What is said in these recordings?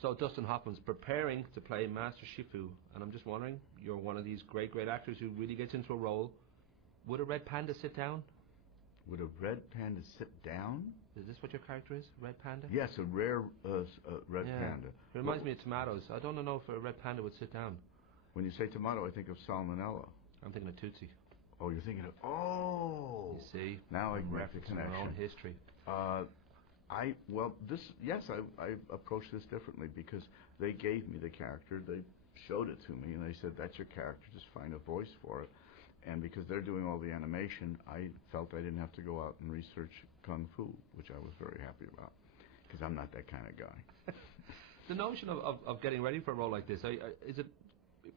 So Dustin Hoffman's preparing to play Master Shifu, and I'm just wondering, you're one of these great actors who really gets into a role. Would a red panda sit down? Would a red panda sit down? Is this what your character is, red panda? Yes, a rare red panda. It reminds me of tomatoes. I don't know if a red panda would sit down. When you say tomato, I think of salmonella. I'm thinking of Tootsie. Oh, you're thinking of... Oh! You see? Now I can make the connection. Our own history. I approached this differently because they gave me the character, they showed it to me, and they said, that's your character, just find a voice for it. And because they're doing all the animation, I felt I didn't have to go out and research Kung Fu, which I was very happy about, because I'm not that kind of guy. The notion of getting ready for a role like this, is it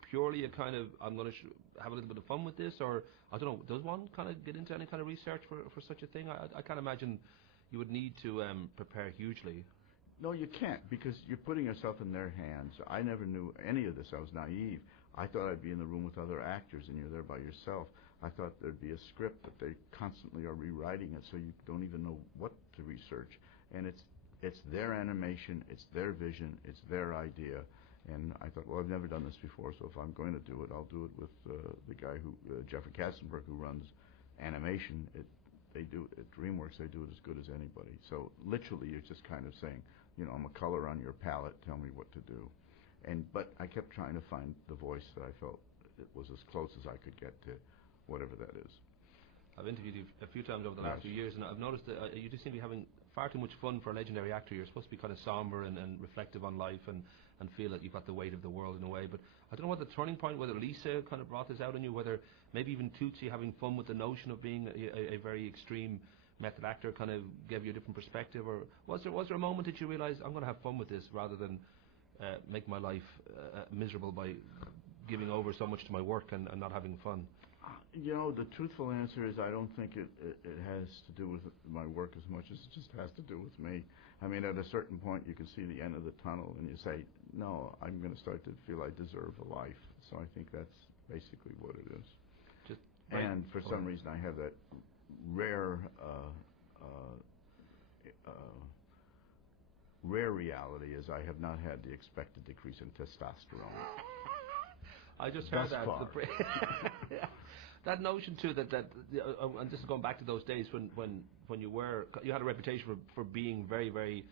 purely a kind of, I'm going to have a little bit of fun with this, or, I don't know, does one kind of get into any kind of research for such a thing? I can't imagine you would need to prepare hugely. No, you can't, because you're putting yourself in their hands. I never knew any of this. I was naive. I thought I'd be in the room with other actors, and you're there by yourself. I thought there'd be a script, but they constantly are rewriting it, so you don't even know what to research. And it's their animation, it's their vision, it's their idea. And I thought, well, I've never done this before, so if I'm going to do it, I'll do it with the guy who, Jeffrey Katzenberg, who runs animation. They do at DreamWorks. They do it as good as anybody. So literally, you're just kind of saying, I'm a color on your palette. Tell me what to do. But I kept trying to find the voice that I felt it was as close as I could get to whatever that is. I've interviewed you a few times over the last few years, and I've noticed that you just seem to be having far too much fun for a legendary actor. You're supposed to be kind of somber and reflective on life and feel that you've got the weight of the world in a way. But I don't know what the turning point, whether Lisa kind of brought this out in you, whether maybe even Tootsie having fun with the notion of being a very extreme method actor kind of gave you a different perspective, or was there a moment that you realised, I'm going to have fun with this rather than make my life miserable by giving over so much to my work and not having fun? The truthful answer is I don't think it has to do with my work as much as it just has to do with me. I mean, at a certain point you can see the end of the tunnel and you say, no, I'm going to start to feel I deserve a life. So I think that's basically what it is. And for some reason I have that rare reality is I have not had the expected decrease in testosterone. I just heard that. That notion too that and this is going back to those days when you had a reputation for being very, very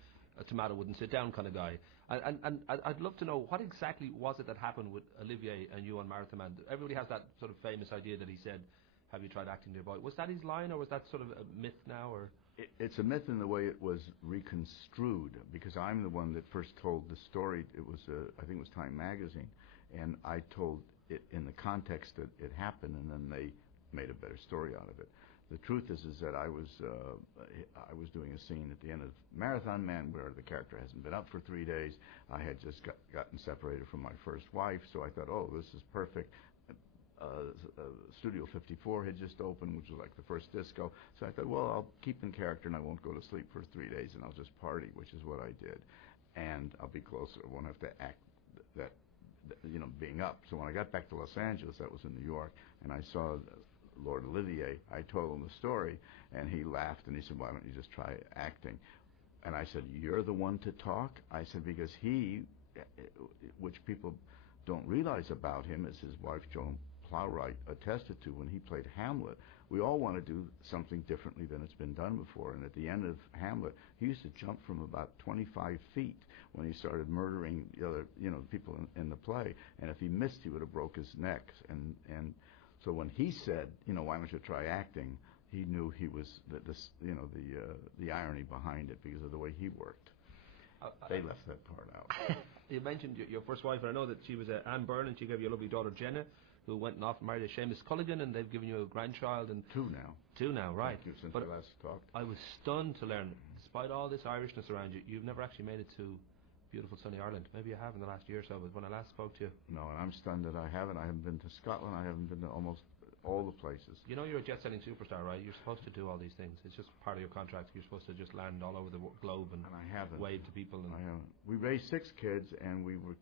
tomato wouldn't sit down kind of guy. And I'd love to know what exactly was it that happened with Olivier and you on Marathon Man. Everybody has that sort of famous idea that he said, "Have you tried acting, dear boy?" Was that his line, or was that sort of a myth now, or? It's a myth in the way it was reconstrued, because I'm the one that first told the story. It was, I think it was Time Magazine, and I told it in the context that it happened, and then they made a better story out of it. The truth is that I was doing a scene at the end of Marathon Man where the character hasn't been up for 3 days. I had just gotten separated from my first wife, so I thought, oh, this is perfect. Studio 54 had just opened, which was like the first disco. So I thought, well, I'll keep in character and I won't go to sleep for 3 days and I'll just party, which is what I did. And I'll be closer. I won't have to act that, being up. So when I got back to Los Angeles, that was in New York, and I saw Lord Olivier, I told him the story, and he laughed and he said, why don't you just try acting? And I said, you're the one to talk? I said, because he, which people don't realize about him, is his wife, Joan Plowright, attested to when he played Hamlet. We all want to do something differently than it's been done before. And at the end of Hamlet, he used to jump from about 25 feet when he started murdering the other, people in the play. And if he missed, he would have broke his neck. And so when he said, why don't you try acting, he knew he was the irony behind it because of the way he worked. They left that part out. You mentioned your first wife, and I know that she was Anne Byrne, and she gave you a lovely daughter, Jenna, who went off and married a Seamus Culligan, and they've given you a grandchild. And Two now, right. Thank you, since we last talked. I was stunned to learn, despite all this Irishness around you, you've never actually made it to beautiful sunny Ireland. Maybe you have in the last year or so, but when I last spoke to you... No, and I'm stunned that I haven't. I haven't been to Scotland. I haven't been to almost all the places. You're a jet-setting superstar, right? You're supposed to do all these things. It's just part of your contract. You're supposed to just land all over the globe and I haven't. Wave to people. And I haven't. We raised 6 kids, and we were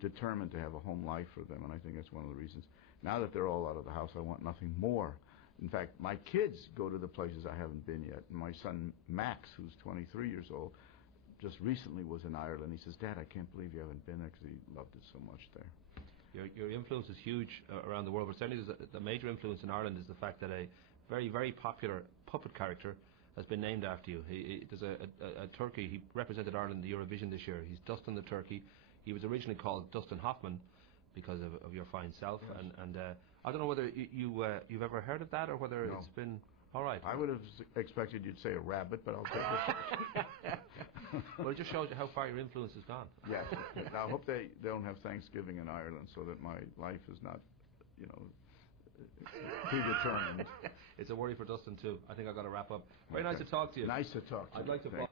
determined to have a home life for them, and I think that's one of the reasons. Now that they're all out of the house, I want nothing more. In fact, my kids go to the places I haven't been yet. And my son Max, who's 23 years old, just recently was in Ireland. He says, Dad, I can't believe you haven't been there, because he loved it so much there. Your influence is huge around the world, but certainly the major influence in Ireland is the fact that a very, very popular puppet character has been named after you. There's a turkey. He represented Ireland in the Eurovision this year. He's Dustin the turkey. He was originally called Dustin Hoffman because of your fine self. Yes. And I don't know whether you've ever heard of that, or whether it's been... All right. I would have expected you'd say a rabbit, but I'll take it. Well, it just shows you how far your influence has gone. Yes. Now, I hope they don't have Thanksgiving in Ireland, so that my life is not, predetermined. It's a worry for Dustin too. I think I've got to wrap up. Very nice to talk to you. Nice to talk to you. I'd like to...